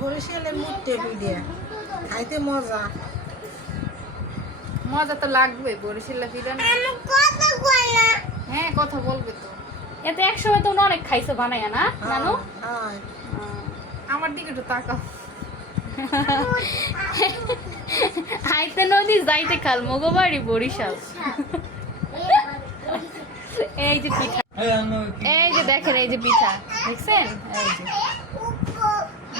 বরিশালের মুট্টে পিঠে খাইতে মজা। মজা তো লাগবে বরিশালের পিঠা না। হ্যাঁ কথা বলবে তো। এতে একসময় তো অনেক খাইছো বানাইয়া না জানো? হ্যাঁ আমার দিকে একটু তাকাও। আইতে নদী যাইতে খাল মগবাড়ি বরিশাল। এই যে পিঠা, এই যে দেখেন, এই যে পিঠা দেখছেন, এই যে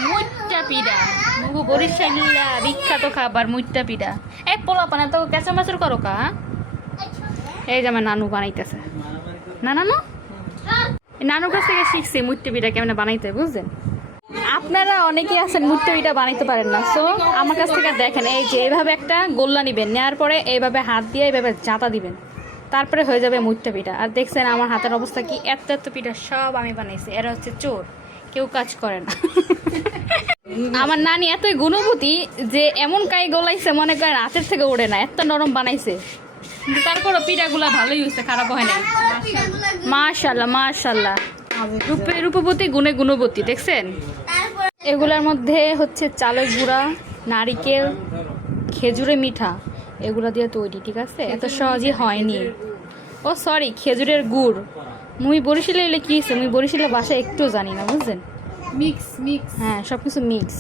মুইট্টা পিঠা, মগো বরিশালিয়া বিখ্যাত খাবার মুইট্টা পিঠা। এই পোলা পানা তো কেঁচা মাছের করো কা। এই যে আমার নানু বানাইতেছে। না নানু, নানুর কাছ থেকে শিখছি মুইট্টা পিঠা কেমন বানাইতে, বুঝছেন? আপনারা অনেকেই আছেন মুট্টে পিঠা বানাইতে পারেন না, সো আমার কাছ থেকে দেখেন। এই যে এইভাবে একটা গোল্লা নিবেন, নেওয়ার পরে এইভাবে হাত দিয়ে এইভাবে জাতা দিবেন, তারপরে হয়ে যাবে মুট্টে পিঠা। আর দেখছেন আমার হাতের অবস্থা কি, এত এত পিঠা সব আমি বানাইছি। এরা হচ্ছে চোর, কেউ কাজ করে না। আমার নানি এতই গুণবতী যে এমন কাই গোলাইছে মনে করেন হাতের থেকে ওড়ে না, এত নরম বানাইছে। কিন্তু তারপরও পিঠাগুলা ভালোই হয়েছে, খারাপ হয় না। মাশাল্লাহ মাশাল্লাহ, রূপবতী গুণে গুণবতী, দেখছেন? এগুলার মধ্যে হচ্ছে চালের গুঁড়া, নারিকেল, খেজুরে মিঠা, এগুলা দিয়ে তৈরি, ঠিক আছে? এত সহজে হয়নি। ও সরি, খেজুরের গুড়। মুই বরিশালে এলে কি হয়েছে, মুই বরিশালের বাসায় একটু জানি না, বুঝছেন? মিক্স মিক্স, হ্যাঁ সবকিছু মিক্স।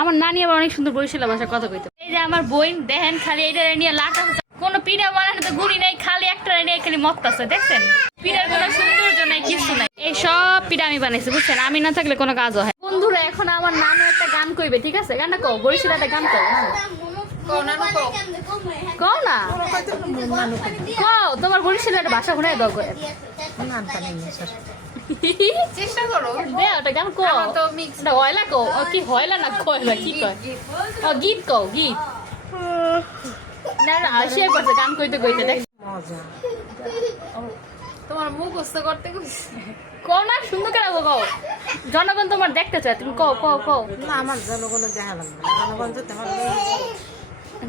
আমার নানি আবার অনেক সুন্দর বরিশালের ভাষায় কথা কইতে। এই যে আমার বোন দেখেন, খালি এইটা নিয়ে লাটা, কোনো পিঠা বানানো তো গুড়ি নেই, খালি একটা নিয়ে খালি মত্তাছে, দেখছেন? পিঠার কোনো সৌন্দর্য নাই, কিছু নাই। এই সব পিঠা আমি বানাইছি, বুঝছেন? আমি না থাকলে কোনো কাজও হয়। বন্ধুরা এখন আমার নানু একটা গান কইবে, ঠিক আছে? গানটা কও, বরিশালে একটা গান কও। কও নানু কও। কও না, কও, তোমার বরিশালের একটা ভাষা শোনায় দাও করে। চেষ্টা করো। দে ওটা গান কও। আমার তো মিক্স। এটা হয়লা কও, ও কি হয়লা না কয়লা, কি কয়? ও গীত কও, গীত। না না আশিয়া করছে গান কইতে কইতে, দেখ মজা। তোমার মুখস্থ করতে কইছি। কও না, সুন্দর করে কও, জনগণ তোমার দেখতে চায়, তুমি কও কও কও। না আমার জনগণের দেখা লাগবে না, জনগণ তো দেখা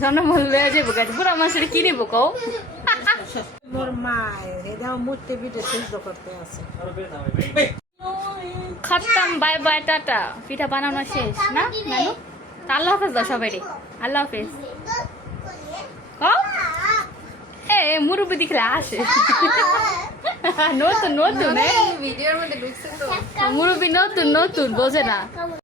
জনগণ লয়ে যাবো গাছ, বুড়া মানুষের কি নিবো কও? মোর মা এটাও মুট্টে পিঠে সিদ্ধ করতে আছে। খতম, বাই বাই, টাটা। পিঠা বানানো শেষ না নানু? তা আল্লাহ হাফেজ দাও সবাই রে, আল্লাহ হাফেজ। কও এ মুরব্বি দিখলে আসে। নতুন নতুন ভিডিওর মধ্যে ঢুকছে তো। মুরব্বি নতুন নতুন বোঝে না।